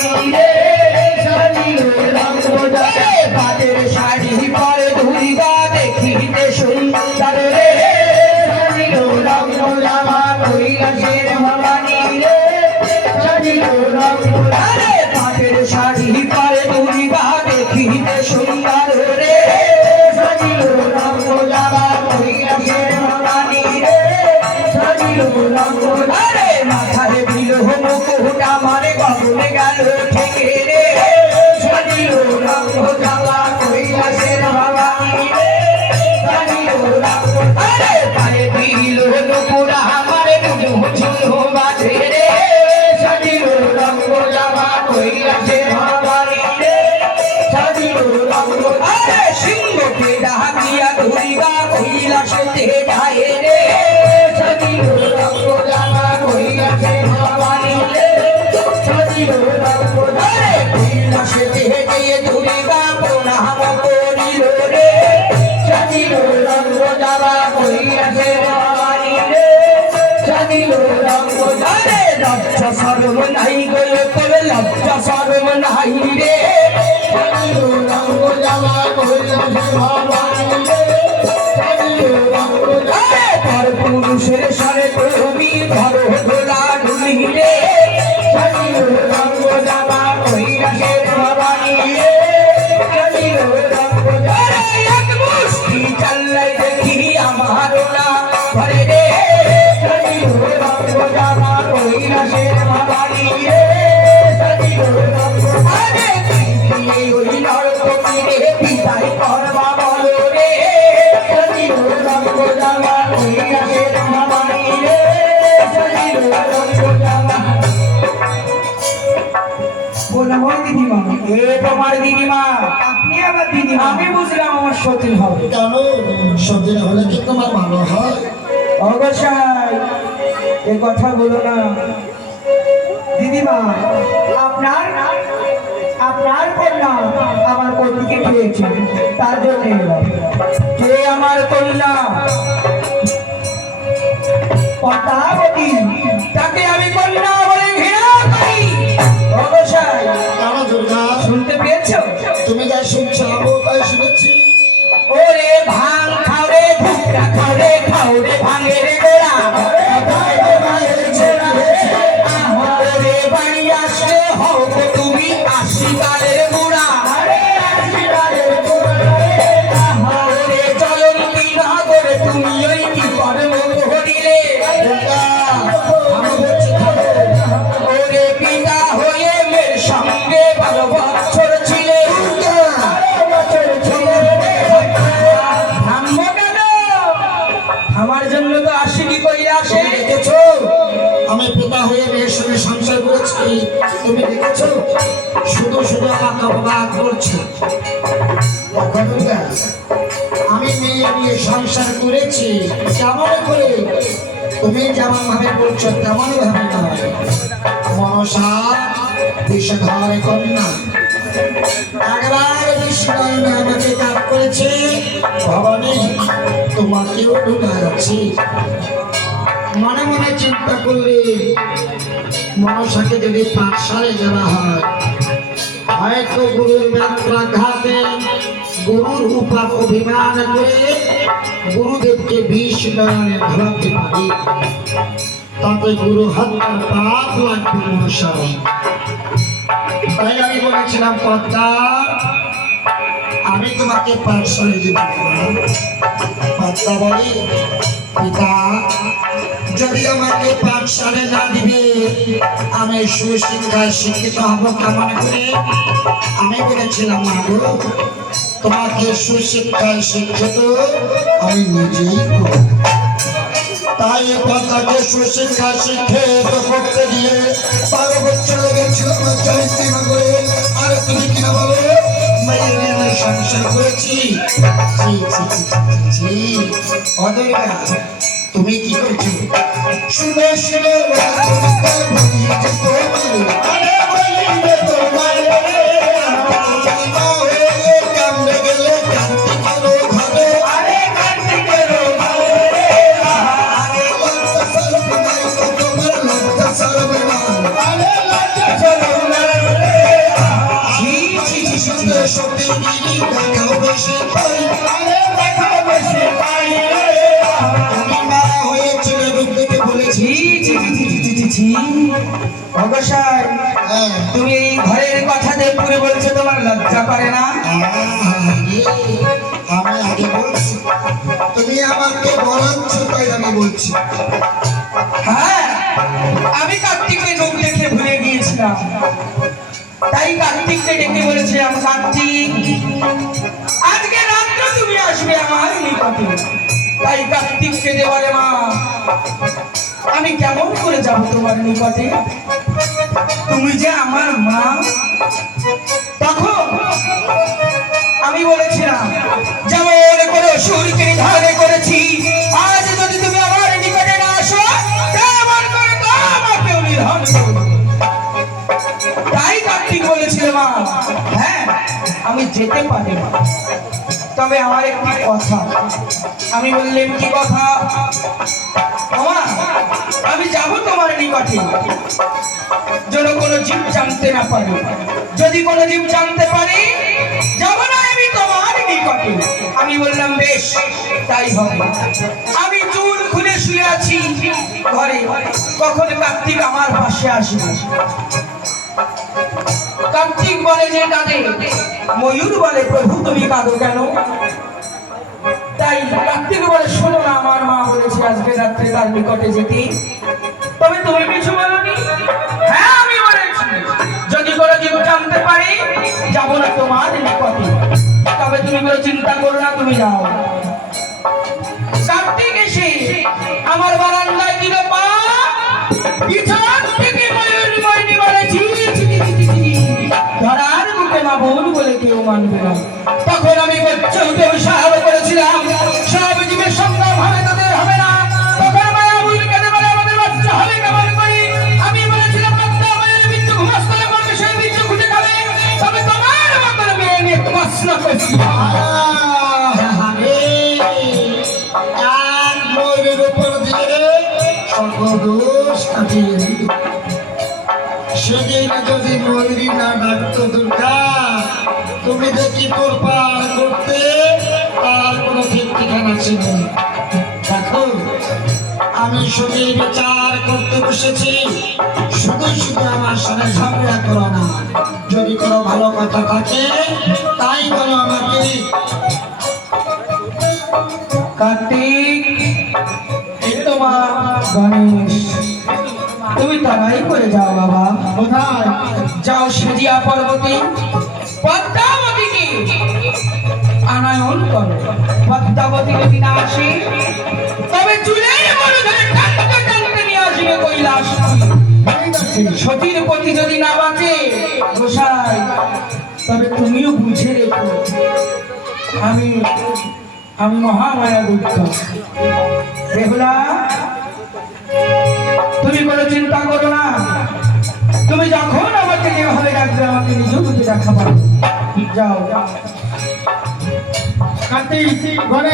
ভবানী রে সাজিল রঙ্গ জামা বাদের শাড়ি পরে ধুইবা দেখিতে সুন্দর রে সাজিল রঙ্গ জামা কৈলাসের ভবানী রে সাজিল রঙ্গ রে বাদের শাড়ি পরে ধুইবা দেখিতে সুন্দর রে সাজিল রঙ্গ জামা কৈলাসের ভবানী রে সাজিল রঙ্গ রে মাথায় দিল মুকুট আমার গগনে গেল থেকে রে সাজিল রঙ্গ জামা কৈলাসের ভবানী রে সাজিল রঙ্গ রে পায়ে দিল মুকুট আমার দুধ ঝুল বাজে রে সাজিল রঙ্গ জামা কৈলাসের ভবানী রে সাজিল রঙ্গ রে সিংহকে ডাকিয়া ধরিবা কৈলাসেতে যায় রে সাজিল রঙ্গ জামা কৈলাসের ভবানী রে সাজিল রঙ্গ রে কৈলাসেতে গিয়ে ধরিবা প্রণাম করিল রে সাজিল রঙ্গ জামা কৈলাসের ভবানী রে সাজিল রঙ্গ রে লজ্জা শরম নাই গয়ে করে লজ্জা শরম নাই রে সাজিল রঙ্গ জামা কৈলাসের ভবানী রে সাজিল রঙ্গ রে পর পুরুষের সরে তুমি ধরো ধরা ঢুলি রে সাজিল রঙ্গ জামা কৈলাসের ভবানী রে সাজিল রঙ্গ রে এক মুষ্টি চাল্লাই দেখি আমার না ঘরে রে সাজিল রঙ্গ জামা কৈলাসের ভবানী রে সাজিল রঙ্গ রে ওই নরকটি রে বিদায় করবা বলো রে সাজিল রঙ্গ জামা কৈলাসের ভবানী রে সাজিল রঙ্গ জামা বললাম ওই দিদিমা এ তোমার দিদিমা আপনি আবার দিদিমা আমি বুঝলাম আমার সতীন হবে কেন সতীন হলে কি তোমার ভালো হয়? অবশ্যই এ কথা বলো না দিদিমা আপনার আপনার কন্যা আমার কন্যাকে খেয়েছে তার জন্য এলাম কে আমার কন্যা পদ্মাবতী তাকে আমি কন্যা বলে ঘৃণা করি অবশ্যই কেন দুর্গা শুনতে পেয়েছো তুমি যা শুনছো আমিও তাই শুনেছি। ওরে ভাঙ খাওরে ধুকরা খাওরে খাওরে ভাঙের গোড়া ওরে বাড়ি আসলে হও তুমি আশিকালের বুড়া ওরে চলন্তি নগরে তুমি ওই কি কর্ম করিলে ওরে পিতা হয়ে মেয়ের সঙ্গে 12 বছর ছিলে আমার জন্য তো আশিকি কইরা আসে দেখেছো আমি পিতা হয়ে মেয়ের সঙ্গে সংসার করেছি, তুমি দেখেছো শুধু শুধু আমাকে অবাক করছো। দেখো দুর্গা, আমি মেয়ে নিয়ে সংসার করেছি কেমন করে তুমি যেমন ভাবে বলছো তেমন ভাবে নয়। মনসা বিষধর কন্যা একবার বিষ্ণু আমাকে কাজ করেছে ভবানী তোমাকেও ডুবে যাচ্ছি। মনে মনে চিন্তা করলে মনসাকে যদি পাঠশালে দেওয়া হয় হয়তো গুরুর ব্যত্রাঘাতে গুরুর উপর অভিমান করে গুরুদেবকে বিষ নয়নে ধরাতে পারি, তাতে গুরু হত্যার পাপ লাগবে মনসা। তাই আমি বলেছিলাম পদ্মা আমি তোমাকে পাঠশালে দেব। পদ্মা বলে পিতা যদি আমাকে পাঠশালে না দিবে আমি সুশিক্ষায় শিক্ষিত হব কেমন করে? আমি বলেছিলাম মাগো তোমাকে সুশিক্ষায় শিক্ষিত আমি নিজেই করব। তাই পদ্মাকে সুশিক্ষা শিক্ষিত করতে গিয়ে 12 বছর লেগেছিল আমার চরিত্র নগরে। আর তুমি কিনা বলো মেয়ের সংসার করেছি। অদরকার তুমি কি করছো? শুনে শুনে গোসাই হ্যাঁ। তুমি এই ঘরের কথা দেখে বলছো, তোমার লজ্জা করে না? আমি আগে বলছি, তুমি আমাকে বলাচ্ছ তাই আমি বলছি। হ্যাঁ, আমি কার্তিকের রূপ দেখে ভুলে গিয়েছিলাম, তাই কার্তিককে ডেকে বলেছিলাম, কার্তিক আজকে রাত্রে তুমি আসবে আমার নিকটে। তাই কার্তিককে দেওয়ারে মা, আমি কেমন করে যাব তোমার নিকটে? তুমি যে আমার মা। তখন আমি বলেছিলাম, যেমন করে সুরকে ধারে করেছি, আজ যদি তুমি আমার নিকটে না আসো, তেমন করে তোমাকে নিধন করব। তাই কার্তিক বলেছিল, মা হ্যাঁ আমি যেতে পারি, তবে আমার একটি কথা। আমি বললাম, কি কথা? মা আমি যাব তোমার নিকটে, যেন কোনো জীব জানতে না পারে। যদি কোনো জীব জানতে পারে, যাব না আমি তোমার নিকটে। আমি বললাম, বেশ তাই হবে। আমি চুল খুলে শুয়ে আছি ঘরে, কখন কার্তিক আমার পাশে আসবে। কার্তিক বলে যে কাঁদে, ময়ূর বলে, প্রভু তুমি কাঁদো কেন? তাই কার্তিক বলে, শোনো না, আমার মা বলেছে আজকে রাত্রে তার নিকটে যেতে। তবে তুমি কিছু বলনি? হ্যাঁ আমি বলেছি, যদি কোনো জীব জানতে পারে, যাবো না তোমার নিকটে। তবে তুমি কোনো চিন্তা করো না, তুমি যাও। কার্তিক এসে আমার বারান্দায় দিল পা, পিছন থেকে ময়ূর ময়ূরী বলে, ঝি ঝি ঝি ঝি ঝি, ধরার মুখে মা বোন বলে কেউ মানবে না। তখন আমি বচ্চনকে সাহায্য করেছিলাম, সব জীবের সংগ্রাম হবে, তাদের হবে না। তখন মায়া বুঝ কেঁদে বলে, আমাদের বাচ্চা হবে কেমন করি? আমি বলেছিলাম, বাচ্চা মায়ের মৃত্যু ঘুমাস্তলে পড়বে, সেই মৃত্যু খুঁজে খাবে। তবে তোমার মতন মেয়ে নিয়ে প্রশ্ন করছি। ময়ূরের উপর দিয়ে সকল দোষ কাটিয়ে দিল। সেদিন যদি ময়ূরী না ডাকতো দুর্গা, তুমি দেখি তোর পার করতে তার কোনো ঠিক ঠিকানা ছিল না। দেখো আমি শুধু বিচার করতে বসেছি, শুধু শুধু আমার সাথে ঝগড়া করো না। যদি কোনো ভালো কথা থাকে তাই বলো আমাকে। কার্তিক, এই তো মা গণেশ, তুমি তাড়াই করে যাও বাবা। কোথায় যাও সেজিয়া পর্বতে পদ্মাবতীকে আনয়ন করো। পদ্মাবতী যদি না আসে, তবে চুলের মনে ধরে টানতে টানতে নিয়ে আসবে কৈলাস। সতীর প্রতি যদি না বাঁচে গোসাই, তবে তুমিও বুঝে রেখো, আমি আমি মহামায়া দুর্গা। বেহুলা, তুমি কোনো চিন্তা করো না, তুমি যখন আমাকে যেভাবে ডাকবে আমাকে নিজেকে দেখা পাবে। যাও। কার্তিক, ঘরে